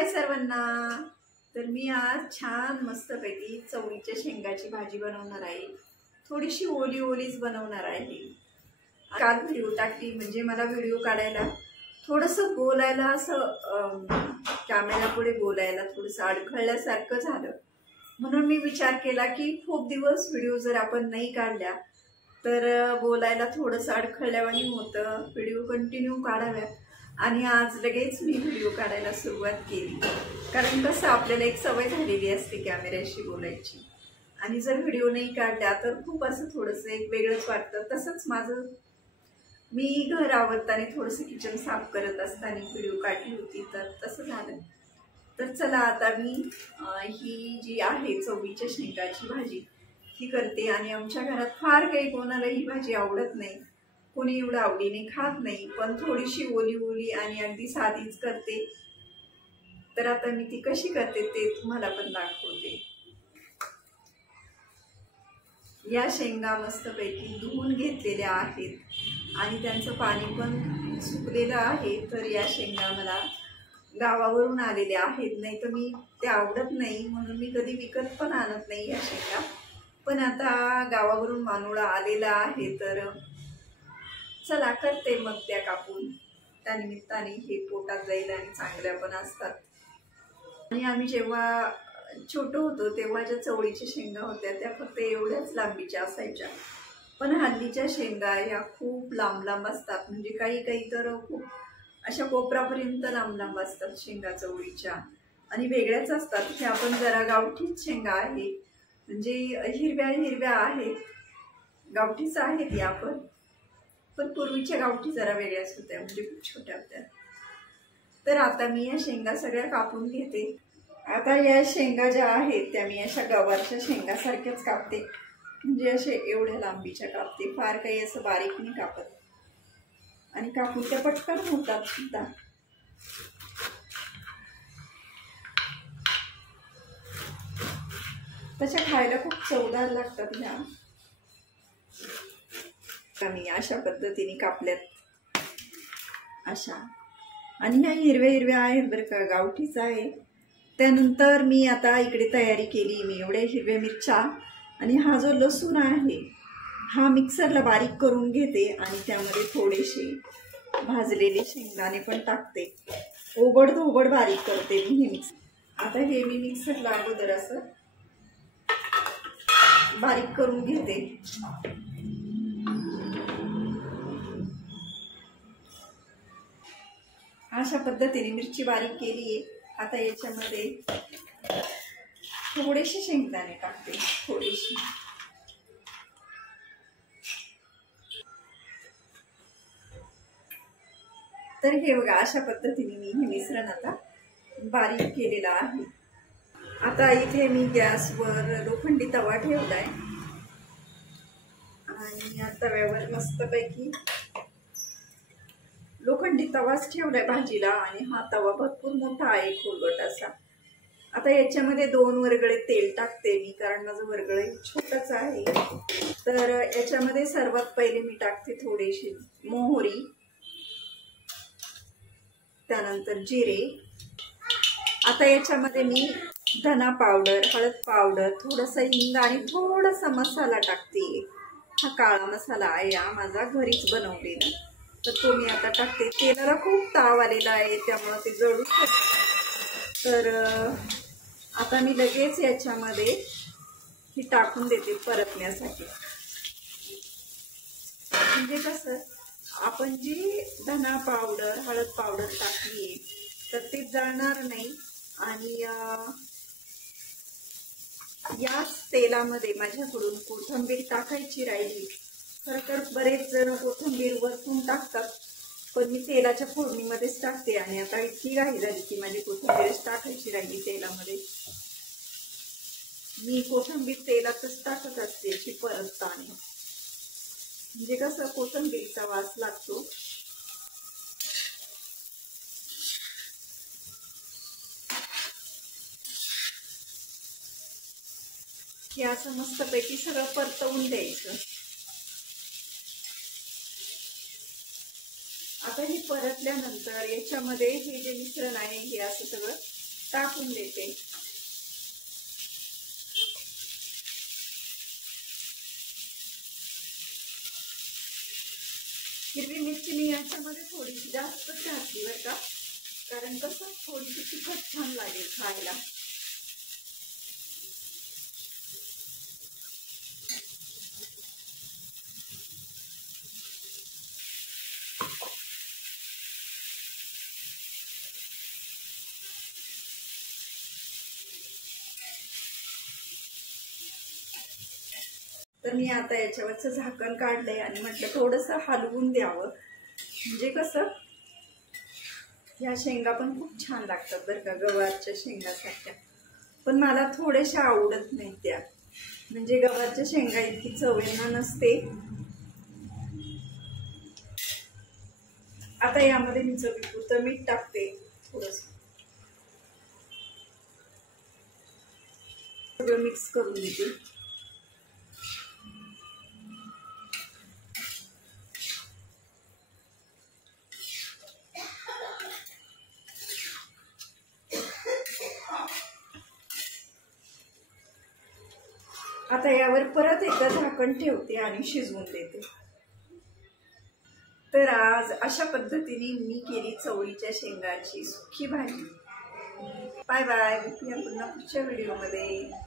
हाय सर्वांना। तर मी आज छान मस्तपैकी चवळीच्या शेंगाची भाजी बनवणार आहे। थोडीशी ओली ओलीच बनवणार आहे। काल व्हिडिओ टाकली म्हणजे मला व्हिडिओ काढायला थोडंसं बोलायला असं कॅमेरा पुढे बोलायला थोडंसं अडखळल्यासारखं झालं। म्हणून मी विचार केला की खूप दिवस व्हिडिओ जर आपण नाही काढल्या तर बोलायला थोडंसं अडखळल्यावानी होतं। व्हिडिओ कंटिन्यू काढाव्या आणि आज लगेच मी व्हिडिओ काढायला सुरुवात केली। कारण कसं आपल्याला एक सवय झालेली असते कॅमेऱ्याशी बोलायची आणि जर व्हिडिओ नाही काढला तर खूप असं थोडंसं एक वेगळंच वाटतं। तसंच माझं मी घर आवरताना थोडंसं किचन साफ करत असताना व्हिडिओ काढली होती तर तसं झालं। तर चला आता मी ही जी आहे चवळीच्या शेंगाची भाजी ही करते आणि आमच्या घरात फार काही कोणाला ही भाजी आवडत नाही, कोणी एवढं आवडीने खात नाही, पण थोडीशी ओली ओली आणि अगदी साधीच करते। तर आता मी ती कशी करते ते तुम्हाला पण दाखवते। या शेंगा मस्तपैकी धुवून घेतलेल्या आहेत आणि त्यांचं पाणी पण सुकलेलं आहे। तर या शेंगा मला गावावरून आलेल्या आहेत, नाही तर मी ते आवडत नाही म्हणून मी कधी विकत पण आणत नाही या शेंगा। पण आता गावावरून मानोळा आलेला आहे तर चला करते मग त्या कापून। त्यानिमित्ताने हे पोटात जाईल आणि चांगल्या पण असतात। आणि आम्ही जेव्हा छोटो होतो तेव्हा ज्या चवळीच्या शेंगा होत्या त्या फक्त एवढ्याच लांबीच्या असायच्या, पण हल्लीच्या शेंगा या खूप लांब लांब असतात। म्हणजे काही काही तर खूप अशा कोपरापर्यंत लांब लांब असतात शेंगा चवळीच्या आणि वेगळ्याच असतात। हे आपण जरा गावठीच शेंगा आहे, म्हणजे हिरव्या हिरव्या आहेत, गावठीच आहेत या पण पूर्वीच्या गावठी जरा वेगळ्याच होत्या, म्हणजे खूप छोट्या होत्या। तर आता मी या शेंगा सगळ्या कापून घेते। आता या शेंगा ज्या आहेत त्या मी अशा गवारच्या शेंगासारख्याच कापते, म्हणजे असे एवढ्या लांबीच्या कापते, फार काही असं बारीक नाही कापत। आणि कापून त्या पटकन होतात सुद्धा। तशा खायला खूप चवदार लागतात ह्या। मी अशा पद्धतीने कापल्यात अशा, आणि ह्या हिरव्या हिरव्या आहेत बरं का, गावठीच आहे। त्यानंतर मी आता इकडे तयारी केली, मी एवढ्या हिरव्या मिरच्या आणि हा जो लसूण आहे हा मिक्सरला बारीक करून घेते आणि त्यामध्ये थोडेसे भाजलेले शेंगदाणे पण टाकते। ओबड धोबड बारीक करते मी हे मिक्स। आता हे मी मिक्सरला अगोदर असं बारीक करून घेते। अशा पद्धतीने मिरची बारीक केली आहे। आता याच्यामध्ये थोडेसे शेंगदाणे टाकते, थोडेसे। तर हे बघा अशा पद्धतीने मी हे मिश्रण आता बारीक केलेलं आहे। आता इथे मी गॅसवर लोखंडी तवा ठेवलाय आणि या तव्यावर मस्तपैकी लोखंडी तवाच ठेवलाय भाजीला आणि हा तवा भरपूर मोठा आहे, खोलगट असा। आता याच्यामध्ये 2 वरगळे तेल टाकते मी, कारण माझं वरगळ छोटंच आहे। तर याच्यामध्ये सर्वात पहिले मी टाकते थोडीशी मोहरी, त्यानंतर जिरे। आता याच्यामध्ये मी धना पावडर, हळद पावडर, थोडासा हिंग आणि थोडासा मसाला टाकते। हा काळा मसाला आहे, हा माझा घरीच बनवलेला, तर तो मी आता टाकते। तेलाला खूप ताव आलेला आहे त्यामुळे ते जळू शकते। तर आता मी लगेच याच्यामध्ये ही टाकून देते परतण्यासाठी। म्हणजे कसं आपण जी धना पावडर, हळद पावडर टाकली तर ते जळणार नाही। आणि याच तेलामध्ये माझ्याकडून कोथिंबीर टाकायची राहिली, खरं तर बरेच जण कोथिंबीर वरतून टाकतात, पण मी तेलाच्या फोडणीमध्येच टाकते। आणि आता इतकी घाई झाली की माझी कोथिंबीरच टाकायची राहिली तेलामध्ये। मी कोथिंबीर तेलातच टाकत असते ती परतताना, म्हणजे कसं कोथिंबीरचा वास लागतो। हे असं मस्तपैकी सगळं परतवून द्यायचं। आता हे परतल्यानंतर याच्यामध्ये हे जे मिश्रण आहे हे असं सगळं टाकून देते. हिरवी मिरची मी याच्यामध्ये थोडीशी जास्तच घातली बरं का, कारण कसं थोडीशी तिखट छान लागेल खायला. तर मी आता याच्यावरचं झाकण काढलंय आणि म्हटलं थोडंसं हलवून द्यावं, म्हणजे कसं ह्या शेंगा पण खूप छान लागतात बरं का, गवारच्या शेंगासारख्या. पण मला थोड्याशा आवडत नाही त्या, म्हणजे गवारच्या शेंगा इतकी चवीला नसते. आता यामध्ये मी चवीपुरतं मीठ टाकते, थोडंसं सगळं मिक्स करून घेते. आता यावर परत एकदा झाकण ठेवते आणि शिजवून देते. तर आज अशा पद्धतीने मी केली चवळीच्या शेंगाची सुकी भाजी. बाय बाय, भेटूया पुन्हा पुढच्या व्हिडिओमध्ये.